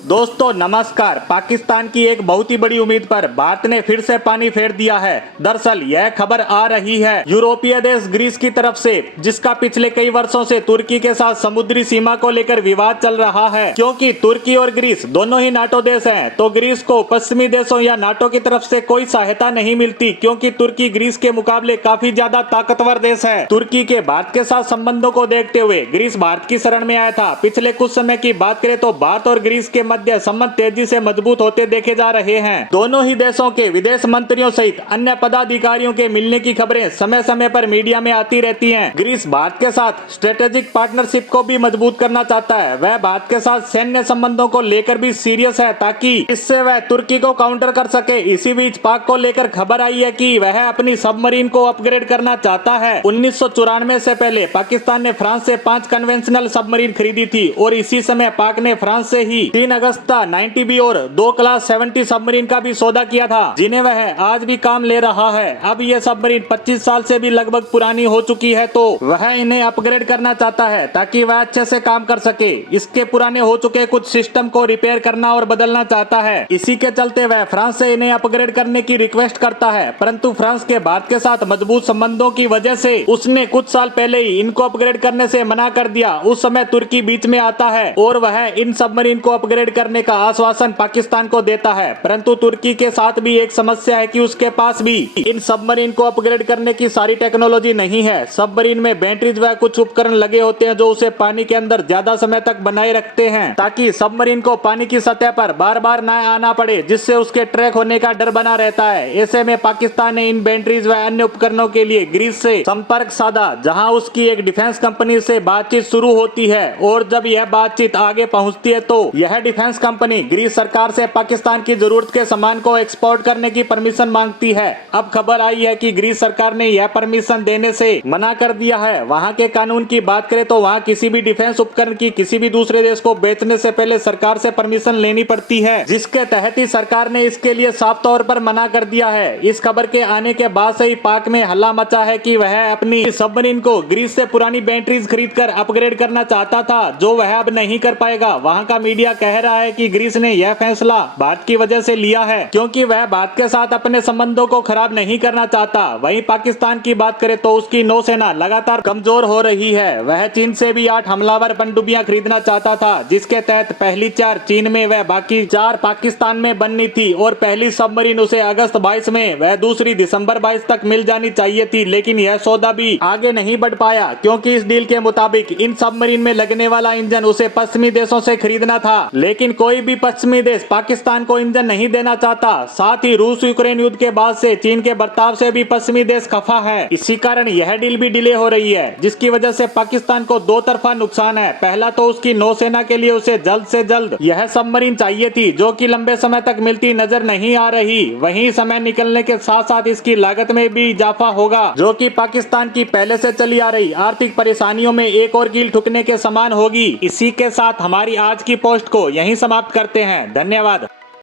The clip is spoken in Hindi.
दोस्तों नमस्कार। पाकिस्तान की एक बहुत ही बड़ी उम्मीद पर भारत ने फिर से पानी फेर दिया है। दरअसल यह खबर आ रही है यूरोपीय देश ग्रीस की तरफ से, जिसका पिछले कई वर्षों से तुर्की के साथ समुद्री सीमा को लेकर विवाद चल रहा है। क्योंकि तुर्की और ग्रीस दोनों ही नाटो देश हैं, तो ग्रीस को पश्चिमी देशों या नाटो की तरफ से कोई सहायता नहीं मिलती, क्योंकि तुर्की ग्रीस के मुकाबले काफी ज्यादा ताकतवर देश है। तुर्की के भारत के साथ संबंधों को देखते हुए ग्रीस भारत की शरण में आया था। पिछले कुछ समय की बात करें तो भारत और ग्रीस के मध्य संबंध तेजी से मजबूत होते देखे जा रहे हैं। दोनों ही देशों के विदेश मंत्रियों सहित अन्य पदाधिकारियों के मिलने की खबरें समय समय पर मीडिया में आती रहती हैं। ग्रीस भारत के साथ स्ट्रेटेजिक पार्टनरशिप को भी मजबूत करना चाहता है। वह भारत के साथ सैन्य संबंधों को लेकर भी सीरियस है, ताकि इससे वह तुर्की को काउंटर कर सके। इसी बीच पाक को लेकर खबर आई है कि वह अपनी सबमरीन को अपग्रेड करना चाहता है। 1994 से पहले पाकिस्तान ने फ्रांस से 5 कन्वेंशनल सबमरीन खरीदी थी और इसी समय पाक ने फ्रांस से ही 3 अगस्त 90B और 2 क्लास 70 सबमरीन का भी सौदा किया था, जिन्हें वह आज भी काम ले रहा है। अब यह सबमरीन 25 साल से भी लगभग पुरानी हो चुकी है, तो वह इन्हें अपग्रेड करना चाहता है ताकि वह अच्छे से काम कर सके। इसके पुराने हो चुके कुछ सिस्टम को रिपेयर करना और बदलना चाहता है। इसी के चलते वह फ्रांस से इन्हें अपग्रेड करने की रिक्वेस्ट करता है, परंतु फ्रांस के भारत के साथ मजबूत संबंधों की वजह से उसने कुछ साल पहले ही इनको अपग्रेड करने से मना कर दिया। उस समय तुर्की बीच में आता है और वह इन सबमरीन को अपग्रेड करने का आश्वासन पाकिस्तान को देता है। परंतु तुर्की के साथ भी एक समस्या है कि उसके पास भी इन सबमरीन को अपग्रेड करने की सारी टेक्नोलॉजी नहीं है। सबमरीन में बैटरीज व कुछ उपकरण लगे होते हैं जो उसे पानी के अंदर ज्यादा समय तक बनाए रखते हैं, ताकि सबमरीन को पानी की सतह पर बार बार न आना पड़े, जिससे उसके ट्रैक होने का डर बना रहता है। ऐसे में पाकिस्तान ने इन बैटरीज व अन्य उपकरणों के लिए ग्रीस से संपर्क साधा, जहां उसकी एक डिफेंस कंपनी से बातचीत शुरू होती है। और जब यह बातचीत आगे पहुंचती है तो यह डिफेंस कंपनी ग्रीस सरकार से पाकिस्तान की जरूरत के सामान को एक्सपोर्ट करने की परमिशन मांगती है। अब खबर आई है कि ग्रीस सरकार ने यह परमिशन देने से मना कर दिया है। वहां के कानून की बात करें तो वहां किसी भी डिफेंस उपकरण की किसी भी दूसरे देश को बेचने से पहले सरकार से परमिशन लेनी पड़ती है, जिसके तहत ही सरकार ने इसके लिए साफ तौर पर मना कर दिया है। इस खबर के आने के बाद से ही पाक में हल्ला मचा है कि वह अपनी सबमरीन को ग्रीस से पुरानी बैटरीज खरीद कर अपग्रेड करना चाहता था, जो वह अब नहीं कर पाएगा। वहां का मीडिया कह रहा है कि ग्रीस ने यह फैसला भारत की वजह से लिया है, क्योंकि वह भारत के साथ अपने संबंधों को खराब नहीं करना चाहता। वहीं पाकिस्तान की बात करें तो उसकी नौसेना लगातार कमजोर हो रही है। वह चीन से भी 8 हमलावर पनडुब्बियां खरीदना चाहता था, जिसके तहत पहली 4 चीन में व बाकी 4 पाकिस्तान में बननी थी। और पहली सबमरीन उसे अगस्त 22 में व दूसरी दिसंबर 22 तक मिल जानी चाहिए थी, लेकिन यह सौदा भी आगे नहीं बढ़ पाया, क्योंकि इस डील के मुताबिक इन सबमरीन में लगने वाला इंजन उसे पश्चिमी देशों से खरीदना था। लेकिन कोई भी पश्चिमी देश पाकिस्तान को इंजन नहीं देना चाहता। साथ ही रूस यूक्रेन युद्ध के बाद से चीन के बर्ताव से भी पश्चिमी देश खफा है। इसी कारण यह डील भी डिले हो रही है, जिसकी वजह से पाकिस्तान को 2 तरफा नुकसान है। पहला तो उसकी नौसेना के लिए उसे जल्द से जल्द यह सबमरीन चाहिए थी, जो कि लंबे समय तक मिलती नजर नहीं आ रही। वहीं समय निकलने के साथ साथ इसकी लागत में भी इजाफा होगा, जो कि पाकिस्तान की पहले से चली आ रही आर्थिक परेशानियों में एक और कील ठुकने के समान होगी। इसी के साथ हमारी आज की पोस्ट को यहीं समाप्त करते हैं। धन्यवाद।